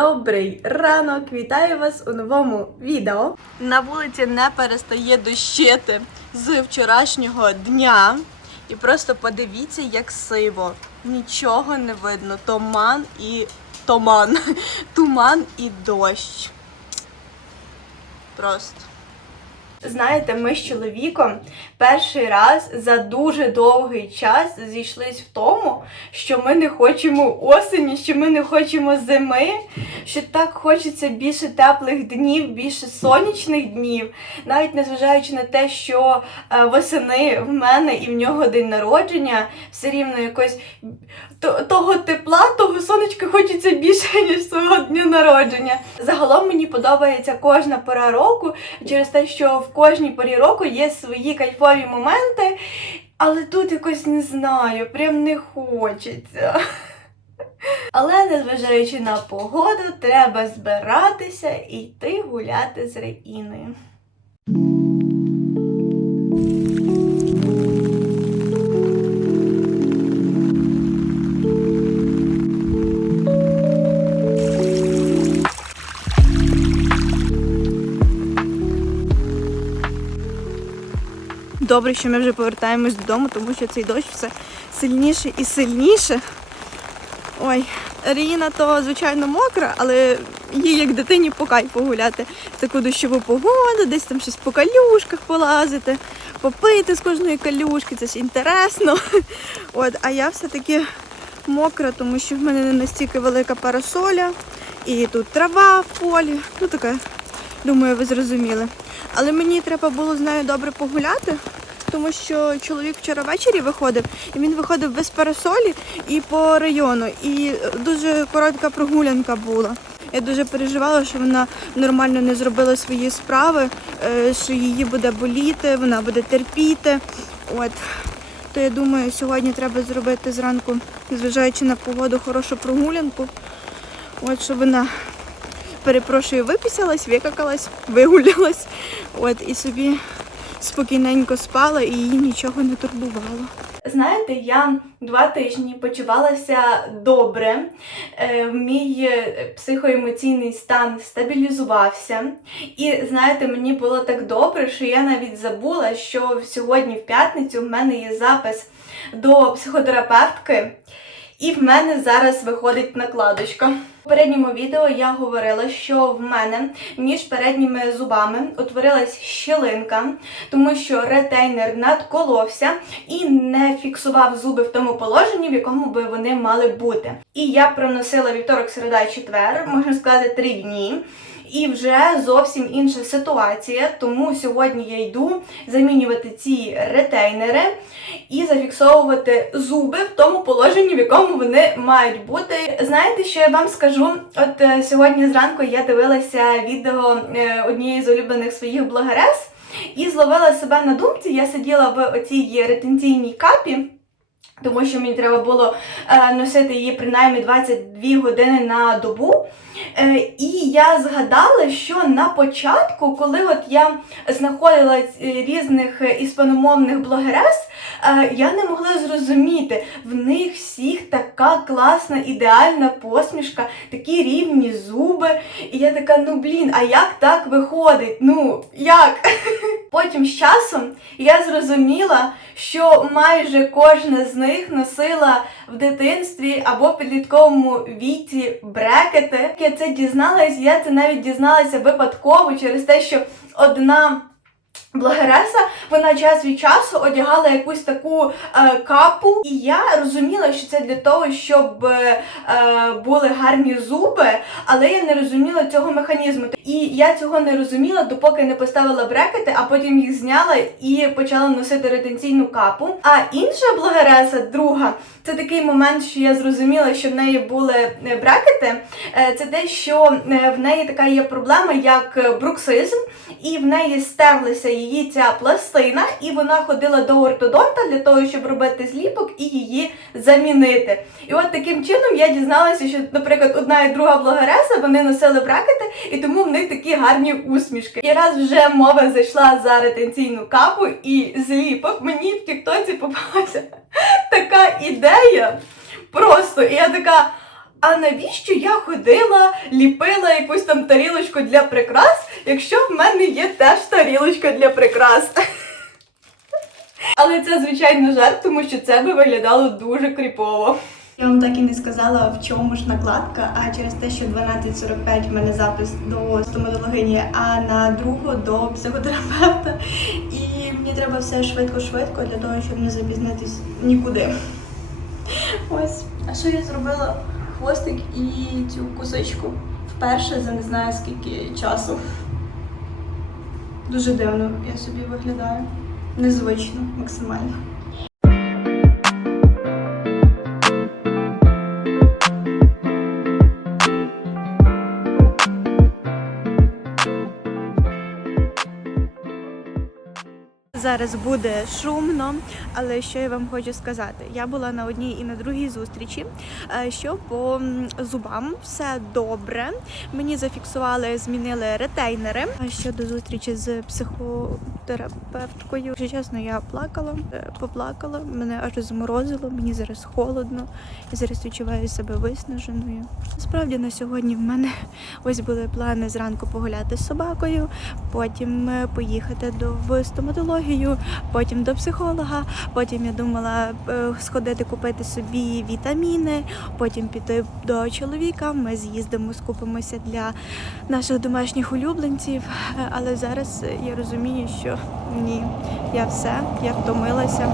Добрий ранок! Вітаю вас у новому відео. На вулиці не перестає дощити з вчорашнього дня. І просто подивіться, як сиво. Нічого не видно. Туман і туман. Туман і дощ. Просто. Знаєте, ми з чоловіком перший раз за дуже довгий час зійшлись в тому, що ми не хочемо осені, що ми не хочемо зими, що так хочеться більше теплих днів, більше сонячних днів, навіть незважаючи на те, що е, восени в мене і в нього день народження, все рівно якось того тепла, того хочеться більше, ніж свого дня народження. Загалом мені подобається кожна пора року через те, що в кожній порі року є свої кайфові моменти, але тут якось не знаю, прям не хочеться. Але незважаючи на погоду, треба збиратися і йти гуляти з Реїною. Добре, що ми вже повертаємось додому, тому що цей дощ все сильніше і сильніше. Ой, Ріна то, звичайно, мокра, але їй як дитині по кайфу гуляти в таку дощову погоду, десь там щось по калюшках полазити, попити з кожної калюшки, це ж інтересно. От, а я все-таки мокра, тому що в мене не настільки велика парасоля, і тут трава в полі. Ну таке, думаю, ви зрозуміли. Але мені треба було з нею добре погуляти, тому що чоловік вчора ввечері виходив, і він виходив без парасолі і по району. І дуже коротка прогулянка була. Я дуже переживала, що вона нормально не зробила свої справи, е, що її буде боліти, вона буде терпіти. От. То я думаю, сьогодні треба зробити зранку, зважаючи на погоду, хорошу прогулянку. От, щоб вона перепрошую, виписалась, викакалась, вигулялась. От і собі спокійненько спала і її нічого не турбувало. Знаєте, я два тижні почувалася добре. Е, Мій е, психоемоційний стан стабілізувався. І знаєте, мені було так добре, що я навіть забула, що сьогодні, в п'ятницю, в мене є запис до психотерапевтки. І в мене зараз виходить накладочка. У передньому відео я говорила, що в мене між передніми зубами утворилась щілинка, тому що ретейнер надколовся і не фіксував зуби в тому положенні, в якому би вони мали бути. І я проносила вівторок, середа, четвер, можна сказати, три дні. І вже зовсім інша ситуація, тому сьогодні я йду замінювати ці ретейнери і зафіксовувати зуби в тому положенні, в якому вони мають бути. Знаєте, що я вам скажу? От е, сьогодні зранку я дивилася відео е, однієї з улюблених своїх блогерес і зловила себе на думці. Я сиділа в оцій ретенційній капі. Тому що мені треба було е, носити її принаймні 22 години на добу. Е, і я згадала, що на початку, коли от я знаходила е, різних іспаномовних блогерес, я не могла зрозуміти, в них всіх така класна, ідеальна посмішка, такі рівні зуби. І я така, ну блін, а як так виходить? Ну, як? Потім з часом я зрозуміла, що майже кожна з них носила в дитинстві або в підлітковому віці брекети. Я це дізналась, я це навіть дізналася випадково через те, що одна. Блогереса, вона час від часу одягала якусь таку е, капу, і я розуміла, що це для того, щоб е, е, були гарні зуби, але я не розуміла цього механізму. І я цього не розуміла, допоки не поставила брекети, а потім їх зняла і почала носити ретенційну капу. А інша блогереса, друга, це такий момент, що я зрозуміла, що в неї були е, брекети. Е, Це те, що в неї така є проблема, як бруксизм, і в неї стерлася її ця пластина, і вона ходила до ортодонта для того, щоб робити зліпок і її замінити. І от таким чином я дізналася, що, наприклад, одна і друга блогереса вони носили брекети, і тому в них такі гарні усмішки. І раз вже мова зайшла за ретенційну капу і зліпок, мені в Тіктоці попалася така ідея. Просто, і я така. А навіщо я ходила, ліпила якусь там тарілочку для прикрас, якщо в мене є теж тарілочка для прикрас? Але це, звичайно, жарт, тому що це би виглядало дуже кріпово. Я вам так і не сказала, в чому ж накладка, а через те, що 12.45 в мене запис до стоматологині, а на другу до психотерапевта. І мені треба все швидко-швидко для того, щоб не запізнитись нікуди. Ось. А що я зробила? Хвостик і цю косичку вперше за не знаю скільки часу. Дуже дивно я собі виглядаю. Незвично, максимально. Зараз буде шумно, але що я вам хочу сказати? Я була на одній і на другій зустрічі, е, що по зубам все добре. Мені зафіксували, змінили ретейнери. Щодо зустрічі з психотерапевткою, якщо чесно, я плакала, е, поплакала, мене аж зморозило, мені зараз холодно, я зараз відчуваю себе виснаженою. Насправді на сьогодні в мене ось були плани зранку погуляти з собакою, потім е, поїхати до в стоматологію, потім до психолога. Потім я думала е, сходити купити собі вітаміни, потім піти до чоловіка. Ми з'їздимо, скупимося для наших домашніх улюбленців. Е, Але зараз я розумію, що ні, я все, я втомилася,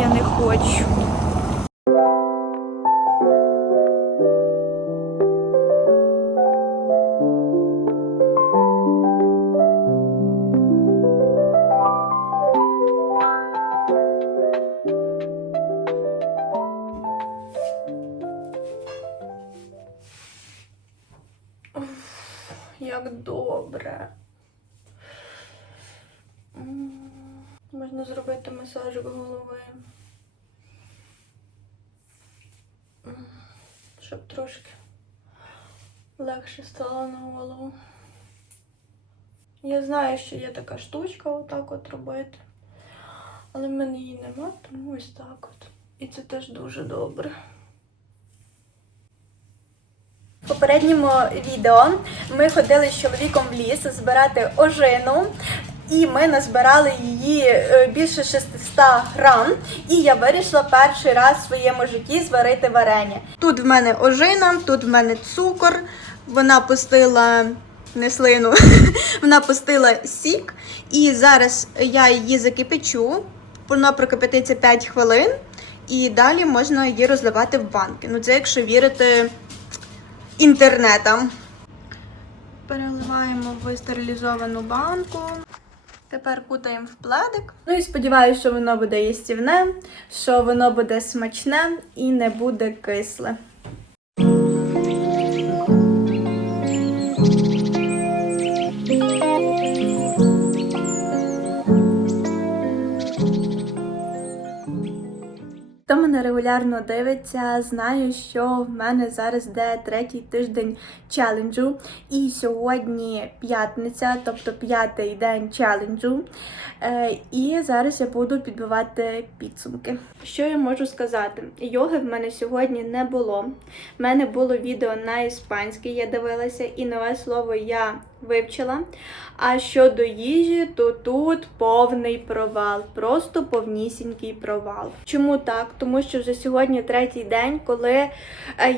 я не хочу. Щоб трошки легше стало на голову. Я знаю, що є така штучка отак от робити. Але в мене її нема, тому ось так от. І це теж дуже добре. В попередньому відео ми ходили з чоловіком в ліс збирати ожину. І ми назбирали її е, більше 600 грам. І я вирішила перший раз в своєму житті зварити варення. Тут в мене ожина, тут в мене цукор. Вона пустила не слину, вона пустила сік. І зараз я її закипячу. Вона прокипятиться 5 хвилин, і далі можна її розливати в банки. Ну, це якщо вірити інтернетам. Переливаємо в стерилізовану банку. Тепер кутаємо в пледик. Ну і сподіваюся, що воно буде їстівне, що воно буде смачне і не буде кисле. Хто мене регулярно дивиться, знає, що в мене зараз йде третій тиждень челенджу. І сьогодні п'ятниця, тобто п'ятий день челенджу. Е, і зараз я буду підбивати підсумки. Що я можу сказати? Йоги в мене сьогодні не було. В мене було відео на іспанській, я дивилася, і нове слово я вивчила. А щодо їжі, то тут повний провал, просто повнісінький провал. Чому так? Тому що вже сьогодні третій день, коли е,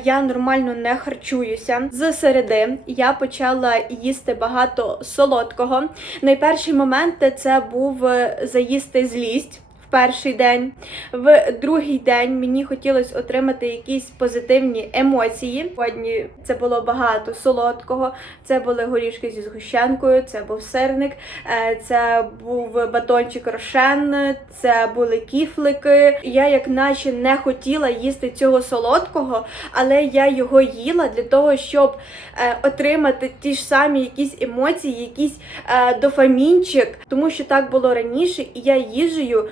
я нормально не харчуюся. З середи я почала їсти багато солодкого. Найперший момент це був е, заїсти злість. Перший день, в другий день мені хотілося отримати якісь позитивні емоції. Сьогодні це було багато солодкого. Це були горішки зі згущенкою, це був сирник, е, це був батончик рошен, це були кіфлики. Я як наче не хотіла їсти цього солодкого, але я його їла для того, щоб е, отримати ті ж самі якісь емоції, якийсь е, дофамінчик, тому що так було раніше, і я їжею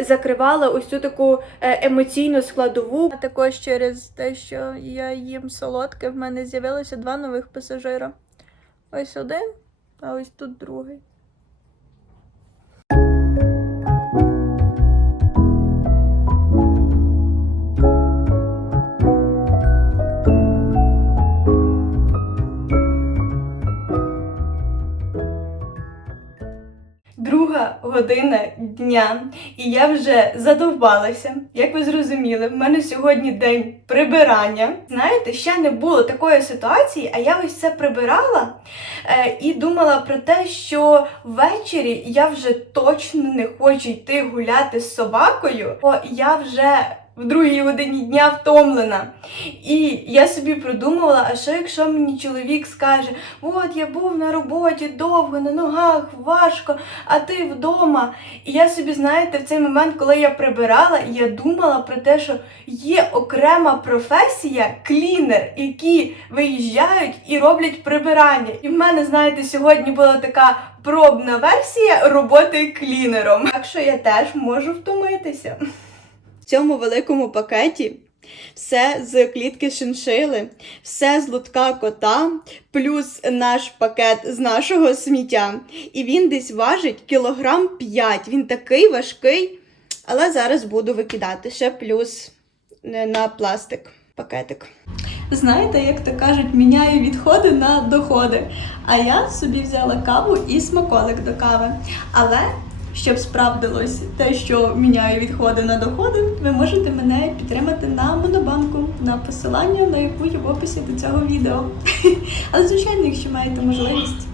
закривала ось цю таку е, емоційну складову. А також через те, що я їм солодке, в мене з'явилося два нових пасажира. Ось один, а ось тут другий. Друга година дня, і я вже задовбалася. Як ви зрозуміли, в мене сьогодні день прибирання. Знаєте, ще не було такої ситуації, а я ось це прибирала е, і думала про те, що ввечері я вже точно не хочу йти гуляти з собакою, бо я вже. В другій годині дня втомлена. І я собі продумувала, а що якщо мені чоловік скаже, от я був на роботі довго, на ногах, важко, а ти вдома. І я собі, знаєте, в цей момент, коли я прибирала, я думала про те, що є окрема професія клінер, які виїжджають і роблять прибирання. І в мене, знаєте, сьогодні була така пробна версія роботи клінером. Так що я теж можу втомитися. Цьому великому пакеті все з клітки шиншили, все з лутка кота, плюс наш пакет з нашого сміття. І він десь важить кілограм 5. Він такий важкий, але зараз буду викидати ще плюс е, на пластик пакетик. Знаєте, як то кажуть, міняю відходи на доходи. А я собі взяла каву і смаколик до кави. Але щоб справдилось те, що міняю відходи на доходи, ви можете мене підтримати на монобанку на посилання, на яку є в описі до цього відео. Але звичайно, якщо маєте можливість.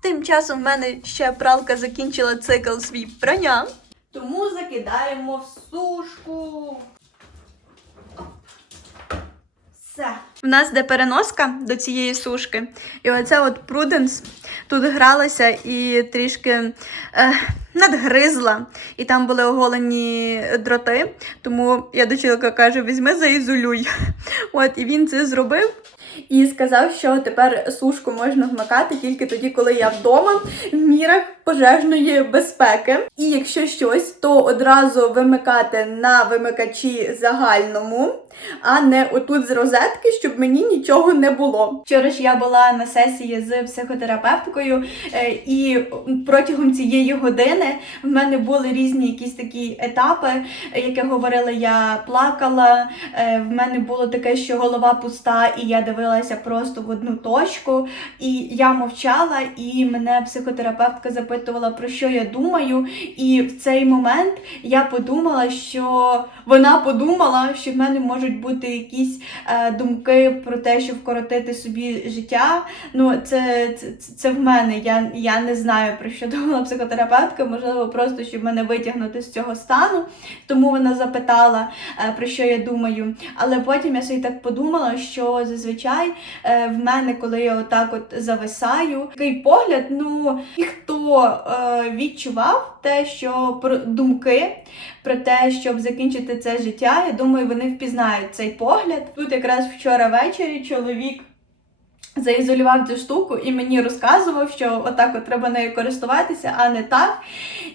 Тим часом в мене ще пралка закінчила цикл свій прання. Тому закидаємо в сушку. Все. В нас де переноска до цієї сушки. І оця от Пруденс тут гралася і трішки е, надгризла. І там були оголені дроти. Тому я до каже: візьми заізолюй. От, і він це зробив. І сказав, що тепер сушку можна вмикати тільки тоді, коли я вдома в мірах пожежної безпеки. І якщо щось, то одразу вимикати на вимикачі загальному, а не отут з розетки, щоб мені нічого не було. Вчора ж я була на сесії з психотерапевткою, е, і протягом цієї години в мене були різні якісь такі етапи, як я говорила, я плакала. е, В мене було таке, що голова пуста, і я дивилася просто в одну точку. І я мовчала, і мене психотерапевтка запитувала, про що я думаю. І в цей момент я подумала, що вона подумала, що в мене можуть бути якісь е, думки про те, щоб вкоротити собі життя. Ну, це, це, це в мене. Я, я не знаю про що думала психотерапевтка, можливо, просто щоб мене витягнути з цього стану. Тому вона запитала, е, про що я думаю. Але потім я собі так подумала, що зазвичай е, в мене, коли я отак от зависаю, такий погляд, ну і хто е, відчував те, що про думки про те, щоб закінчити це життя, я думаю, вони впізнають цей погляд. Тут якраз вчора ввечері чоловік. Заізолював цю штуку і мені розказував, що отак от треба нею користуватися, а не так.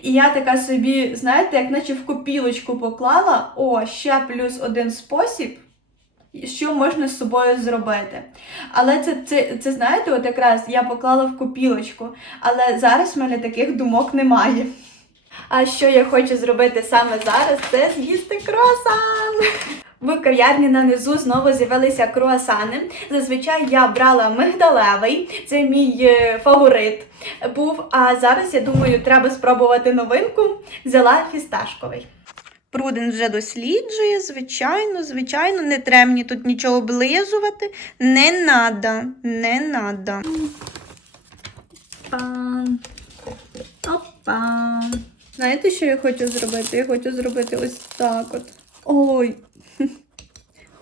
І я така собі, знаєте, як наче в копілочку поклала, о, ще плюс один спосіб, що можна з собою зробити. Але це, це, це знаєте, от якраз я поклала в копілочку, але зараз в мене таких думок немає. А що я хочу зробити саме зараз, це з'їсти круасан. В кав'ярні на низу знову з'явилися круасани. Зазвичай я брала мигдалевий, це мій е, фаворит був. А зараз я думаю, треба спробувати новинку. Взяла фісташковий. Пруден вже досліджує, звичайно, звичайно, не треба мені тут нічого облизувати. Не надо, не надо. Пам. Опа. Знаєте, що я хочу зробити? Я хочу зробити ось так от. Ой.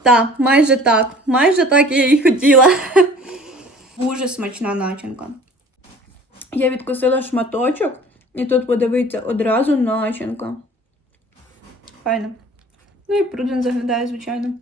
Так, майже так. Майже так я і хотіла. Дуже смачна начинка. Я відкусила шматочок, і тут подивіться одразу начинка. Файно. Ну і пруден заглядає, звичайно.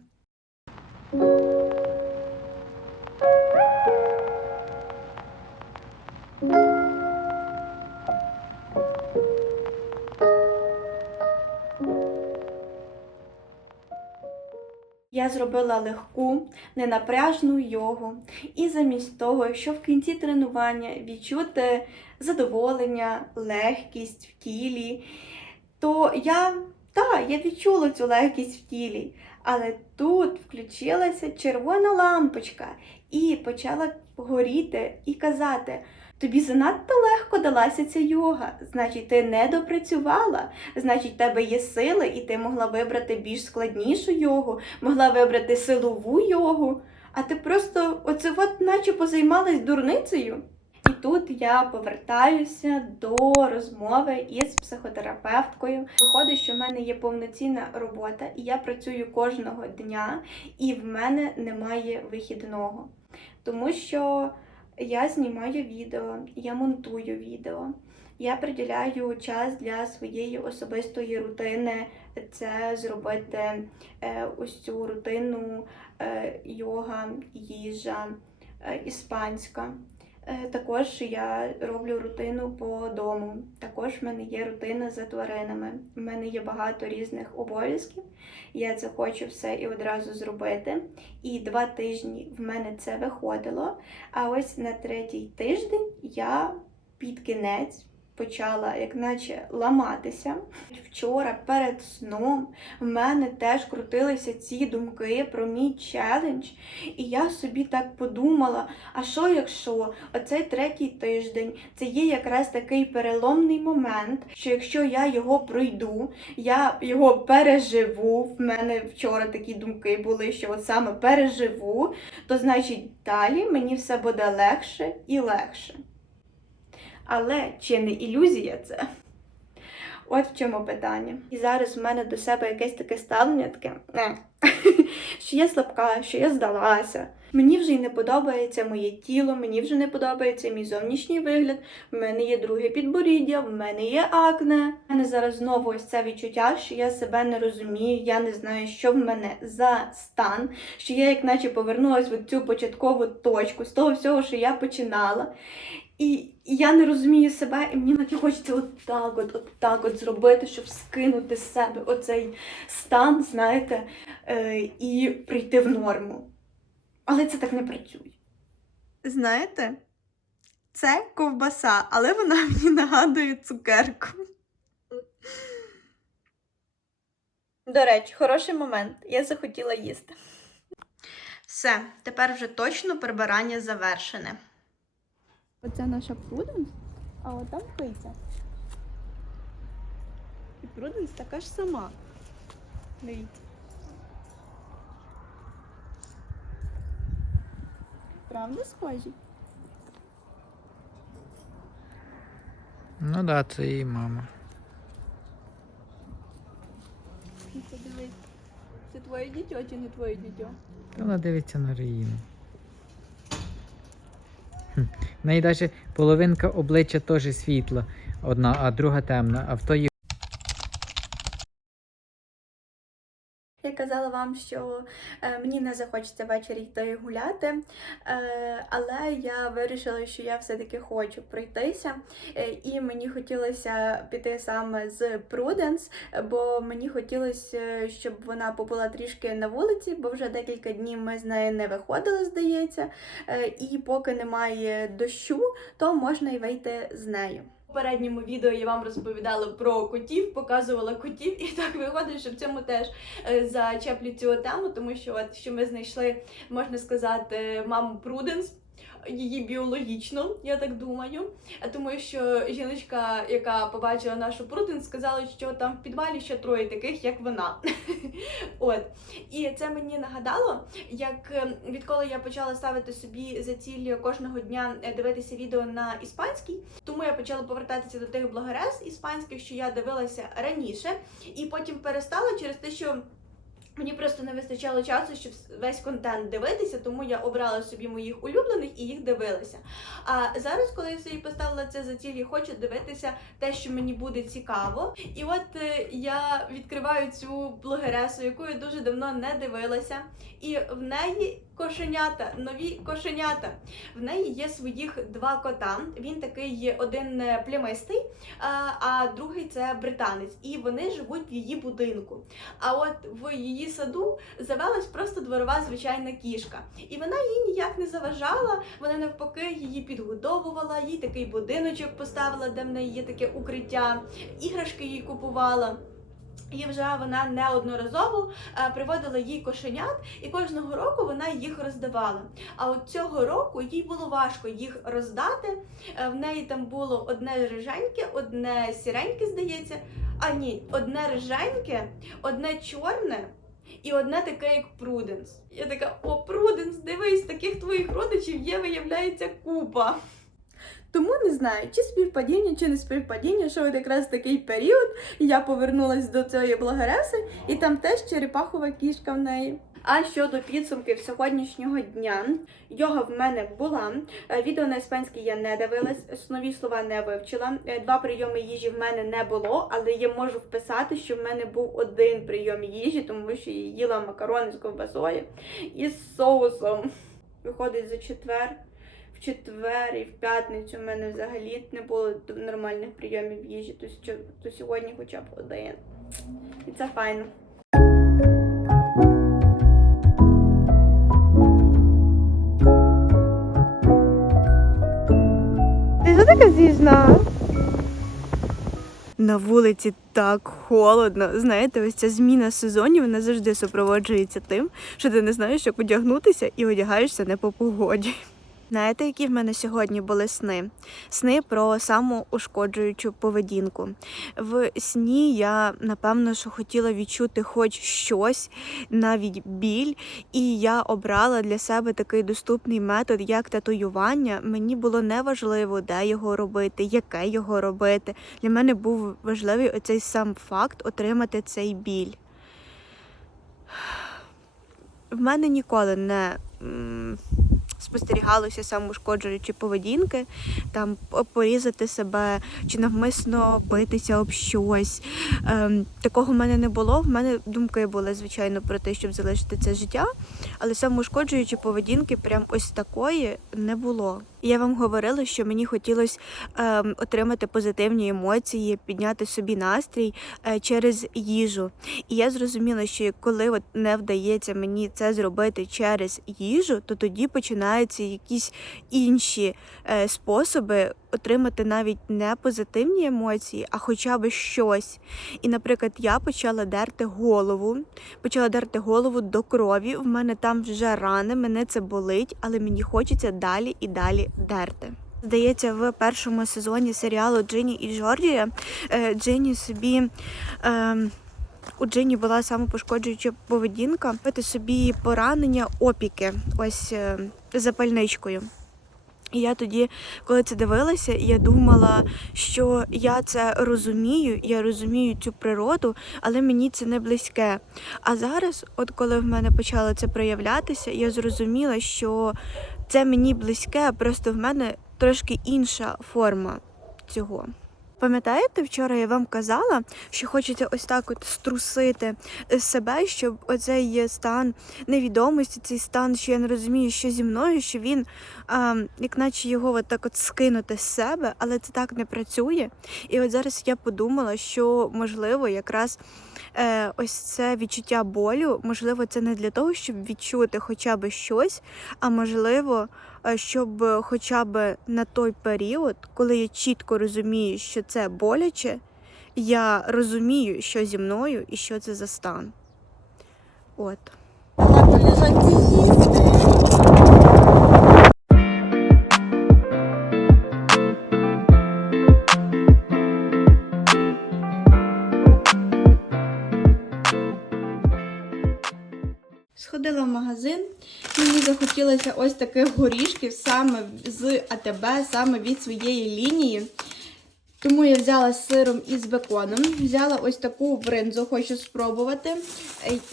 Я зробила легку, ненапряжну йогу. І замість того, щоб в кінці тренування відчути задоволення, легкість в тілі, то я, так, я відчула цю легкість в тілі. Але тут включилася червона лампочка і почала горіти і казати: Тобі занадто легко далася ця йога. Значить, ти не допрацювала. Значить, в тебе є сили, і ти могла вибрати більш складнішу йогу, могла вибрати силову йогу. А ти просто оце от наче позаймалась дурницею. Тут я повертаюся до розмови із психотерапевткою. Виходить, що в мене є повноцінна робота, і я працюю кожного дня, і в мене немає вихідного. Тому що я знімаю відео, я монтую відео, я приділяю час для своєї особистої рутини. Це зробити е, ось цю рутину е, йога, їжа, е, іспанська. Е, Також я роблю рутину по дому. Також в мене є рутина за тваринами. У мене є багато різних обов'язків. Я це хочу все і одразу зробити. І два тижні в мене це виходило. А ось на третій тиждень я під кінець почала, як наче, ламатися. Вчора перед сном в мене теж крутилися ці думки про мій челендж. І я собі так подумала: а що якщо оцей третій тиждень це є якраз такий переломний момент, що якщо я його пройду, я його переживу. В мене вчора такі думки були, що от саме переживу, то значить далі мені все буде легше і легше. Але чи не ілюзія це? От в чому питання. І зараз в мене до себе якесь таке ставлення, таке, «Е, що я слабка, що я здалася. Мені вже й не подобається моє тіло, мені вже не подобається мій зовнішній вигляд. В мене є друге підборіддя, в мене є акне. У мене зараз знову ось це відчуття, що я себе не розумію, я не знаю, що в мене за стан, що я як наче повернулася в цю початкову точку з того всього, що я починала. І я не розумію себе, і мені наче хочеться от так от, от так от зробити, щоб скинути з себе оцей стан, знаєте, е, і прийти в норму. Але це так не працює. Знаєте, це ковбаса, але вона мені нагадує цукерку. До речі, хороший момент. Я захотіла їсти. Все, тепер вже точно прибирання завершене. Оце наша пруденс, а от там киця. І пруденс така ж сама. Дивіться. Правда схожі? Ну да, це її мама. Це дивись. Це твоє дитя чи не твоє дитя? Та Вона дивиться на Реїну. В неї навіть половинка обличчя теж світла, одна, а друга темна, а в тої казала вам, що е, мені не захочеться ввечері йти гуляти, е, але я вирішила, що я все-таки хочу пройтися, е, і мені хотілося піти саме з Пруденс, бо мені хотілося, щоб вона побула трішки на вулиці, бо вже декілька днів ми з нею не виходили, здається. І поки немає дощу, то можна й вийти з нею. Попередньому відео я вам розповідала про котів, показувала котів, і так виходить, що в цьому теж е, зачеплю цю тему, тому що от що ми знайшли, можна сказати, маму Пруденс. Її біологічно, я так думаю. Тому що жіночка, яка побачила нашу Пруденс, сказала, що там в підвалі ще троє таких, як вона. От. І це мені нагадало, як е, відколи я почала ставити собі за ціль кожного дня е, дивитися відео на іспанській, тому я почала повертатися до тих блогерес іспанських, що я дивилася раніше, і потім перестала через те, що. Мені просто не вистачало часу, щоб весь контент дивитися, тому я обрала собі моїх улюблених і їх дивилася. А зараз, коли я собі поставила це за ціль, я хочу дивитися те, що мені буде цікаво. І от е, я відкриваю цю блогересу, яку я дуже давно не дивилася, і в неї кошенята, нові кошенята. В неї є своїх два кота. Він такий один е, плямистий, а, а другий це британець. І вони живуть в її будинку. А от в її саду завелась просто дворова звичайна кішка. І вона їй ніяк не заважала. Вона навпаки її підгодовувала, їй такий будиночок поставила, де в неї є таке укриття, іграшки їй купувала. І вже вона неодноразово е, приводила їй кошенят, і кожного року вона їх роздавала. А от цього року їй було важко їх роздати. Е, В неї там було одне риженьке, одне сіреньке, здається. А ні, одне риженьке, одне чорне. І одне таке, як Пруденс. Я така: о, Пруденс, дивись, таких твоїх родичів є, виявляється, купа. Тому не знаю, чи співпадіння, чи не співпадіння, що от якраз такий період я повернулася до цієї блогереси, і там теж черепахова кішка в неї. А щодо підсумків сьогоднішнього дня, йога в мене була. Е, Відео на іспанській я не дивилась, нові слова не вивчила. Е, Два прийоми їжі в мене не було, але я можу вписати, що в мене був один прийом їжі, тому що я їла макарони з ковбасою і з соусом. Виходить за четвер. В четвер і в п'ятницю в мене взагалі не було нормальних прийомів їжі, то, то сьогодні хоча б один. І це файно. Ти що така зіжна? На вулиці так холодно. Знаєте, ось ця зміна сезонів вона завжди супроводжується тим, що ти не знаєш, як одягнутися, і одягаєшся не по погоді. Знаєте, які в мене сьогодні були сни? Сни про самоушкоджуючу поведінку. В сні я напевно що хотіла відчути хоч щось, навіть біль, і я обрала для себе такий доступний метод, як татуювання. Мені було неважливо, де його робити, яке його робити. Для мене був важливий оцей сам факт отримати цей біль. В мене ніколи не м, спостерігалося самоушкоджуючі поведінки, там порізати себе чи навмисно битися об щось. Ем, такого в мене не було. В мене думки були, звичайно, про те, щоб залишити це життя, але самоушкоджуючі поведінки прям ось такої не було. Я вам говорила, що мені хотілося ем, отримати позитивні емоції, підняти собі настрій е, через їжу. І я зрозуміла, що коли от не вдається мені це зробити через їжу, то тоді починаються якісь інші е, способи отримати навіть не позитивні емоції, а хоча б щось. І, наприклад, я почала дерти голову, почала дерти голову до крові. В мене там вже рани, мене це болить, але мені хочеться далі і далі дерти. Здається, в першому сезоні серіалу Джині і Джорджія е, Джині собі. Е, у Джині була самопошкоджуюча поведінка, робити собі поранення, опіки, ось е, запальничкою. І я тоді, коли це дивилася, я думала, що я це розумію, я розумію цю природу, але мені це не близьке. А зараз, от коли в мене почало це проявлятися, я зрозуміла, що це мені близьке, просто в мене трошки інша форма цього. Пам'ятаєте, вчора я вам казала, що хочеться ось так от струсити е, себе, щоб оцей стан невідомості, цей стан, що я не розумію, що зі мною, що він, а, як наче його от так от скинути з себе, але це так не працює. І от зараз я подумала, що можливо якраз е, ось це відчуття болю, можливо, це не для того, щоб відчути хоча б щось, а можливо, е, щоб хоча б на той період, коли я чітко розумію, що це боляче, я розумію, що зі мною і що це за стан. От. Магазин, мені захотілося ось таких горішків саме з АТБ, саме від своєї лінії. Тому я взяла з сиром і з беконом. Взяла ось таку бринзу, хочу спробувати.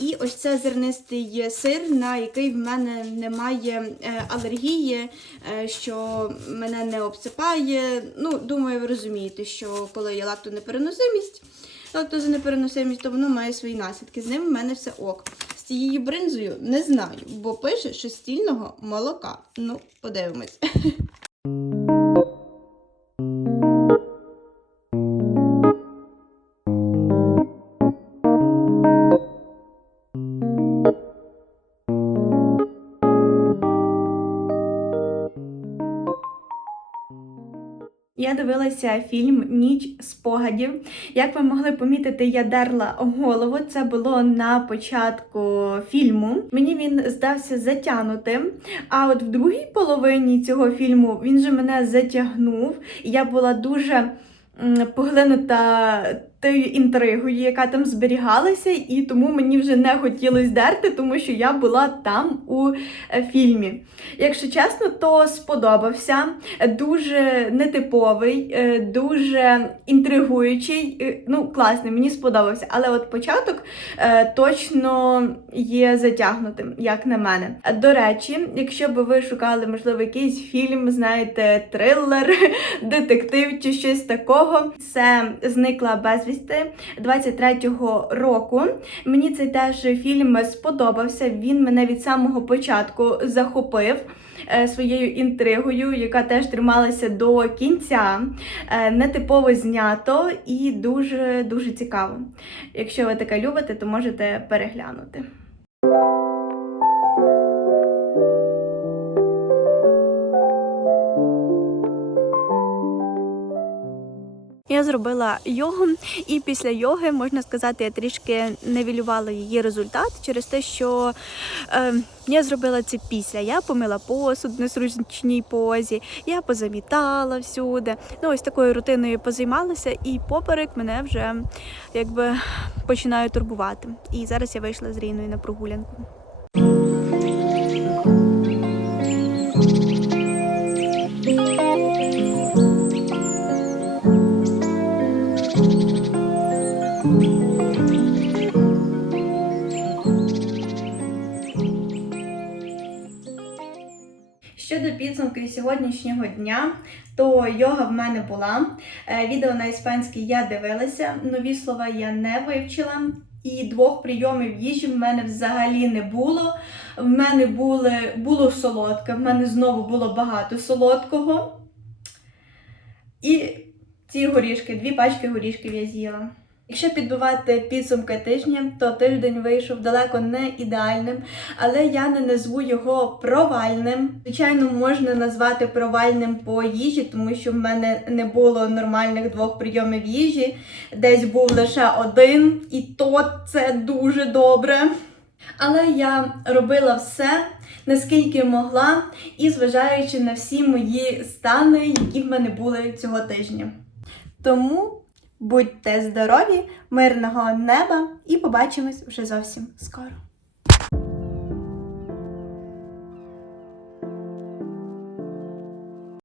І ось це зернистий сир, на який в мене немає е, алергії, е, що мене не обсипає. Ну, думаю, ви розумієте, що коли є лактонепереносимість, лактозонепереносимість, то воно має свої наслідки. З ним в мене все ок. Цією бринзою не знаю, бо пише, що стільного молока. Ну, подивимось. Я я дивилася фільм Ніч спогадів. Як ви могли помітити, я дерла голову. Це було на початку фільму. Мені він здався затягнутим. А от в другій половині цього фільму він же мене затягнув. Я була дуже поглинута тою інтригою, яка там зберігалася, і тому мені вже не хотілося дерти, тому що я була там у е, фільмі. Якщо чесно, то сподобався. Дуже нетиповий, е, дуже інтригуючий. е, Ну, класний, мені сподобався. Але от початок точно є затягнутим, як на мене. До речі, якщо б ви шукали, можливо, якийсь фільм, знаєте, трилер, детектив чи щось такого, це зникла безвісти 23-го року. Мені цей теж фільм сподобався. Він мене від самого початку захопив. е, Своєю інтригою, яка теж трималася до кінця, Е, нетипово знято і дуже дуже цікаво. Якщо ви таке любите, то можете переглянути. Я зробила йогу, і після йоги, можна сказати, я трішки невілювала її результат через те, що е, я зробила це після. Я помила посуд в незручній позі, я позамітала всюди. Ну, ось такою рутиною позаймалася, і поперек мене вже якби починає турбувати. І зараз я вийшла з Ріною на прогулянку. Підсумки сьогоднішнього дня, то йога в мене була. Е, Відео на іспанській я дивилася, нові слова я не вивчила. І двох прийомів їжі в мене взагалі не було. В мене були, було солодке, в мене знову було багато солодкого. І ці горішки, дві пачки горішків я з'їла. Якщо підбивати підсумки тижня, то тиждень вийшов далеко не ідеальним, але я не назву його провальним. Звичайно, можна назвати провальним по їжі, тому що в мене не було нормальних двох прийомів їжі, десь був лише один, і то це дуже добре. Але я робила все, наскільки могла, і зважаючи на всі мої стани, які в мене були цього тижня. Тому будьте здорові, мирного неба і побачимось вже зовсім скоро.